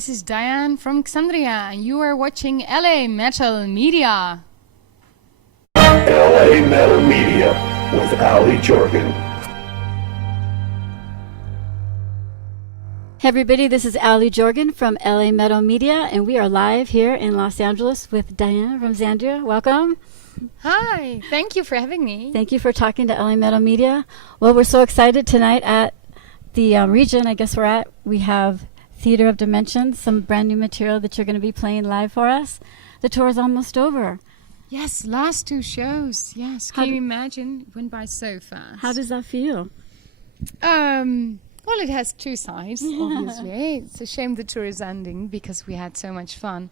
this is Dianne from Xandria, and you are watching LA Metal Media. LA Metal Media with Allie, Jorgen. Hey everybody, this is Allie Jorgen from LA Metal Media, and we are live here in Los Angeles with Dianne from Xandria. Welcome. Hi, thank you for having me. Thank you for talking to LA Metal Media. Well, we're so excited tonight at the region I guess we're at. We have Theater of Dimensions, some brand new material that you're going to be playing live for us. The tour is almost over. Yes, last 2 shows. Yes, can you imagine? It went by so fast. How does that feel? Well, it has 2 sides, obviously. It's a shame the tour is ending because we had so much fun.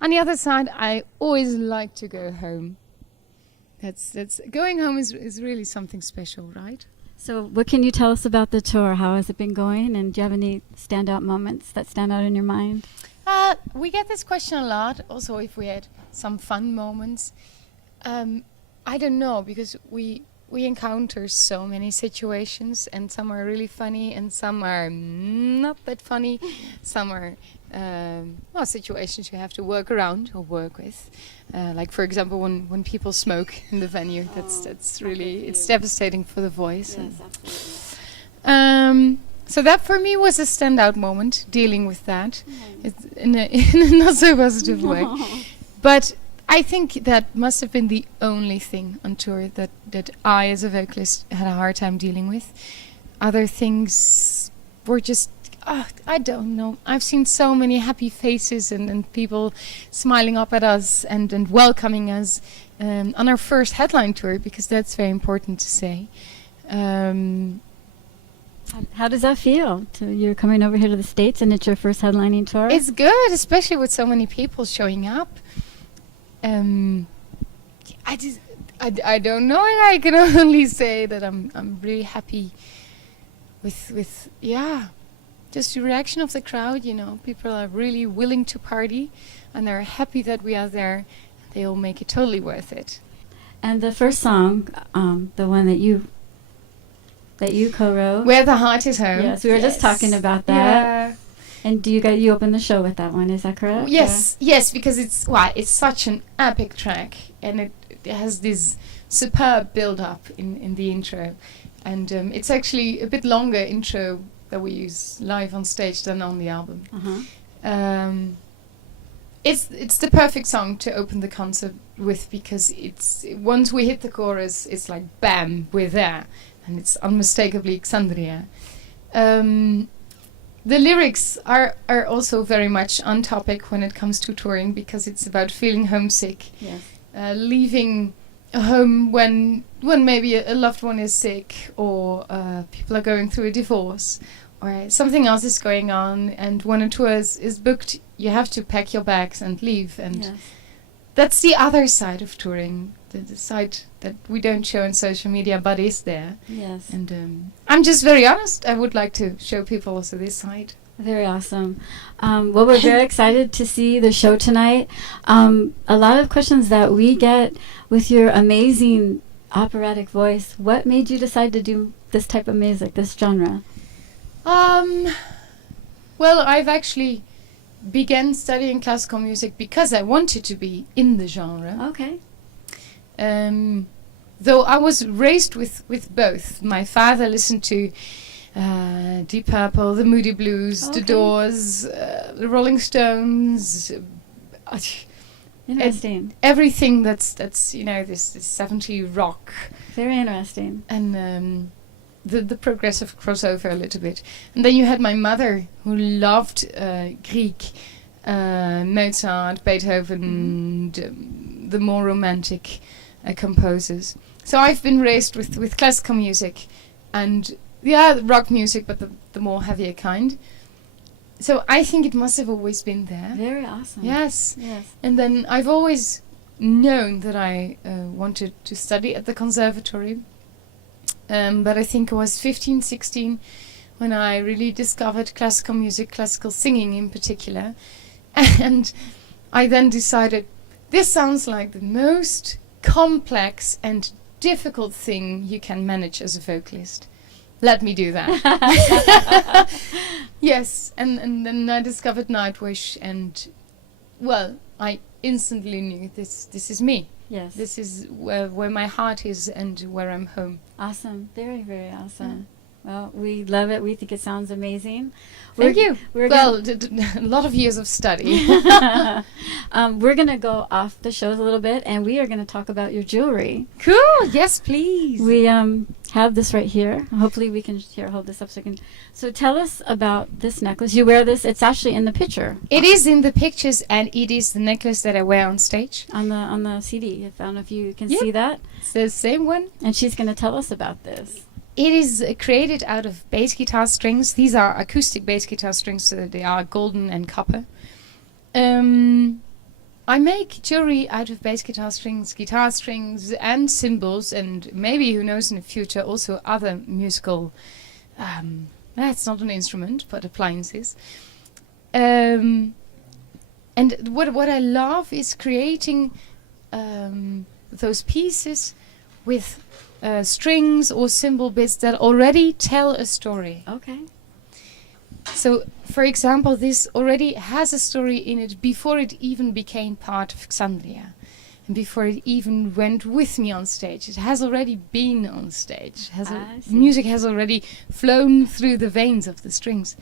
On the other side, I always like to go home. That's going home is really something special, right? So what can you tell us about the tour? How has it been going? And do you have any standout moments that stand out in your mind? We get this question a lot. Also, if we had some fun moments. I don't know, because we encounter so many situations, and some are really funny and some are not that funny. Some are situations you have to work around or work with. Like, for example, when people smoke in the venue, that's really, it's devastating for the voice. Yes, absolutely. So that for me was a standout moment, dealing with that in a not so positive way. But I think that must have been the only thing on tour that I, as a vocalist, had a hard time dealing with. Other things were just, I don't know. I've seen so many happy faces and people smiling up at us and welcoming us on our first headline tour, because that's very important to say. How does that feel? You're coming over here to the States and it's your first headlining tour? It's good, especially with so many people showing up. I don't know. I can only say that I'm really happy with just the reaction of the crowd. You know, people are really willing to party, and they're happy that we are there. They'll make it totally worth it. And the first song, the one that you co-wrote, Where the Heart is Home. Yes, we were just talking about that. Yeah. And you open the show with that one? Is that correct? Yes, yes, because it's such an epic track, and it has this superb build-up in the intro, and it's actually a bit longer intro that we use live on stage than on the album. It's the perfect song to open the concert with, because it's once we hit the chorus, it's like bam, we're there, and it's unmistakably Xandria. The lyrics are also very much on topic when it comes to touring, because it's about feeling homesick, leaving a home when maybe a loved one is sick, or people are going through a divorce, or something else is going on, and when a tour is booked, you have to pack your bags and leave, and that's the other side of touring, the side that we don't show on social media, but is there. Yes. And I'm just very honest. I would like to show people also this side. Very awesome. Well, we're very excited to see the show tonight. A lot of questions that we get with your amazing operatic voice. What made you decide to do this type of music, this genre? Well, I've actually began studying classical music because I wanted to be in the genre. Okay. Though I was raised with both. My father listened to Deep Purple, the Moody Blues, the Doors, the Rolling Stones. Interesting. Everything that's this 70s rock. Very interesting. And the progressive crossover a little bit. And then you had my mother, who loved Grieg, Mozart, Beethoven, the more romantic composers. So I've been raised with classical music, and rock music, but the more heavier kind. So I think it must have always been there. Very awesome. Yes. And then I've always known that I wanted to study at the conservatory. But I think I was 15, 16 when I really discovered classical music, classical singing in particular. And I then decided, this sounds like the most complex and difficult thing you can manage as a vocalist. let me do that. Yes, and then I discovered Nightwish, and well, I instantly knew this is me. Yes. This is where my heart is and where I'm home. Awesome. Very, very awesome. Well, we love it. We think it sounds amazing. Thank you. We're Well, a lot of years of study. we're going to go off the shows a little bit, and we are going to talk about your jewelry. Cool. Yes, please. We have this right here. Hopefully we can hold this up so we can. So tell us about this necklace. You wear this. It's actually in the picture. It is in the pictures, and it is the necklace that I wear on stage. On the CD. I don't know if you can Yep. see that. It's the same one. And she's going to tell us about this. It is created out of bass guitar strings. These are acoustic bass guitar strings, so they are golden and copper. I make jewelry out of bass guitar strings, and cymbals, and maybe, who knows, in the future also other musical, that's not an instrument, but appliances. And what I love is creating those pieces with strings or cymbal bits that already tell a story. Okay. So, for example, this already has a story in it before it even became part of Xandria, and before it even went with me on stage. It has already been on stage. Music has already flown through the veins of the strings.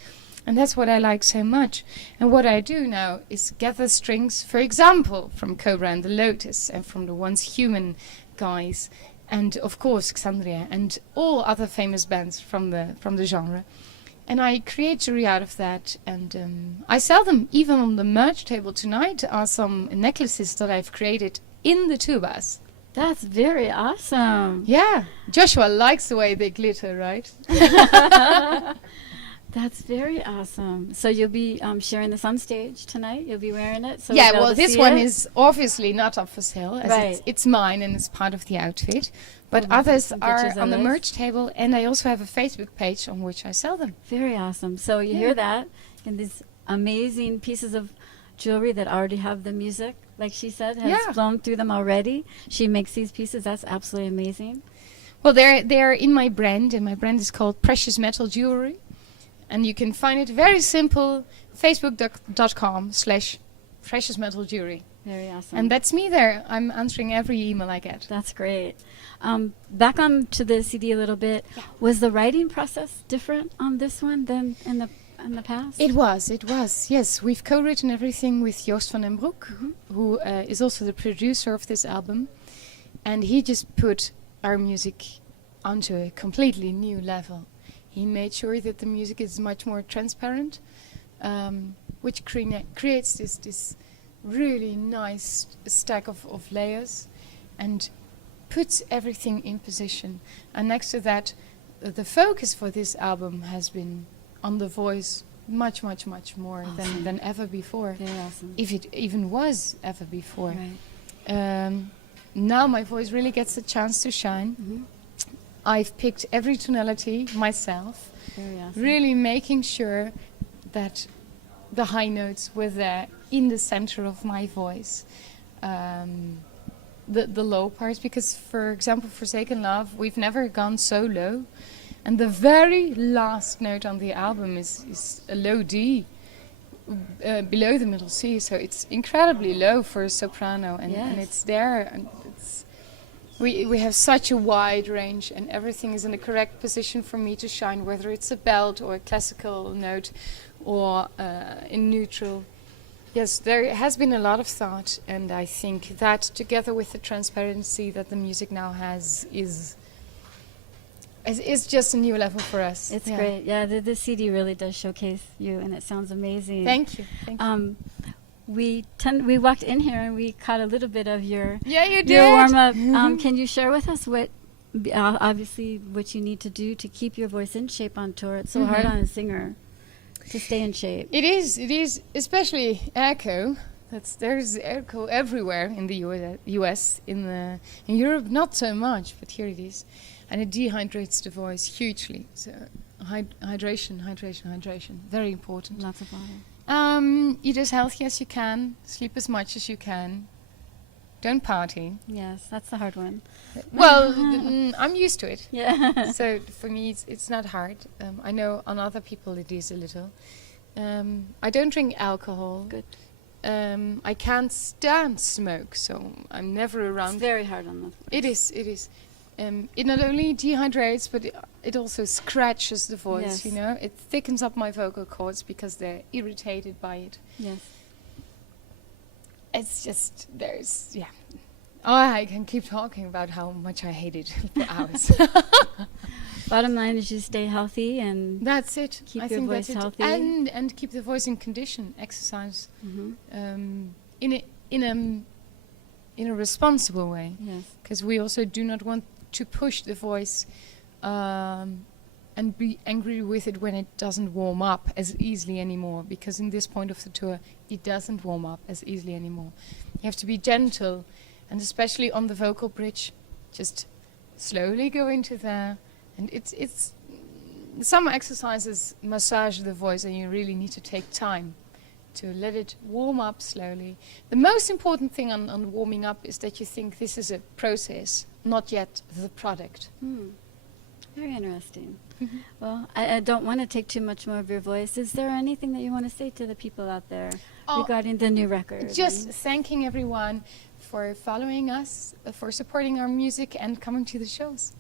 And that's what I like so much. And what I do now is gather strings, for example, from Cobra and the Lotus, and from the Once Human guys, and of course Xandria, and all other famous bands from the genre. And I create jewelry out of that, and I sell them. Even on the merch table tonight are some necklaces that I've created in the tubas. That's very awesome. Yeah, Joshua likes the way they glitter, right? That's very awesome. So you'll be sharing this on stage tonight? You'll be wearing it? So Yeah, we'll be able well, to this see one it? is obviously not up for sale, as Right. it's mine and it's part of the outfit. But We'll others some are pictures on the of this. merch table, and I also have a Facebook page on which I sell them. Very awesome. So you Yeah. hear that? And these amazing pieces of jewelry that already have the music, like she said, has Yeah. flown through them already. She makes these pieces. That's absolutely amazing. Well, they're in my brand, and my brand is called Precious Metal Jewelry. And you can find it very simple, facebook.com/Precious Metal Jewelry. Very awesome. And that's me there. I'm answering every email I get. That's great. Back on to the CD a little bit. Yeah. Was the writing process different on this one than in the past? It was. Yes, we've co-written everything with Joost van den Broek, who is also the producer of this album. And he just put our music onto a completely new level. He made sure that the music is much more transparent, which creates this really nice stack of layers, and puts everything in position. And next to that, the focus for this album has been on the voice much more Awesome. than ever before, Very awesome. if it even was ever before. Right. Now my voice really gets a chance to shine. Mhm. I've picked every tonality myself, Very awesome. really making sure that the high notes were there in the center of my voice. The low parts, because, for example, Forsaken Love, we've never gone so low. And the very last note on the album is a low D, below the middle C. So it's incredibly low for a soprano, and Yes. it's there. And we have such a wide range, and everything is in the correct position for me to shine, whether it's a belt or a classical note or in neutral. Yes, there has been a lot of thought, and I think that, together with the transparency that the music now has, is just a new level for us. It's Yeah. great. Yeah, the CD really does showcase you, and it sounds amazing. Thank you. Thank you. We walked in here and we caught a little bit of your Yeah, you did. your warm up. Can you share with us what obviously what you need to do to keep your voice in shape on tour? It's so hard on a singer to stay in shape. It is, especially echo. There's echo everywhere in the US. In Europe, not so much, but here it is, and it dehydrates the voice hugely. So hydration, very important. Lots of water. Eat as healthy as you can, sleep as much as you can, don't party. Yes, that's the hard one. Well, I'm used to it. Yeah. So for me, it's not hard. I know on other people it is a little. I don't drink alcohol. Good. I can't stand smoke, so I'm never around. It's very hard on the voice. It is. It not only dehydrates, but it also scratches the voice. Yes. You know, it thickens up my vocal cords because they're irritated by it. Yes. It's just Oh, I can keep talking about how much I hate it for hours. Bottom line is you stay healthy and That's it. keep I your think voice that's healthy. it. And keep the voice in condition. Exercise in a responsible way. Yes. Because we also do not want to push the voice and be angry with it when it doesn't warm up as easily anymore. Because in this point of the tour, it doesn't warm up as easily anymore. You have to be gentle, and especially on the vocal bridge, just slowly go into there. And it's some exercises massage the voice, and you really need to take time to let it warm up slowly. The most important thing on warming up is that you think this is a process, not yet the product. Very interesting. Well, I don't want to take too much more of your voice. Is there anything that you want to say to the people out there regarding the new record? Just thanking everyone for following us, for supporting our music, and coming to the shows.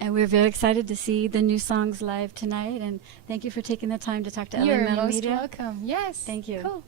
And we're very excited to see the new songs live tonight. And thank you for taking the time to talk to You're Allie most Media. welcome. Yes. Thank you. Cool.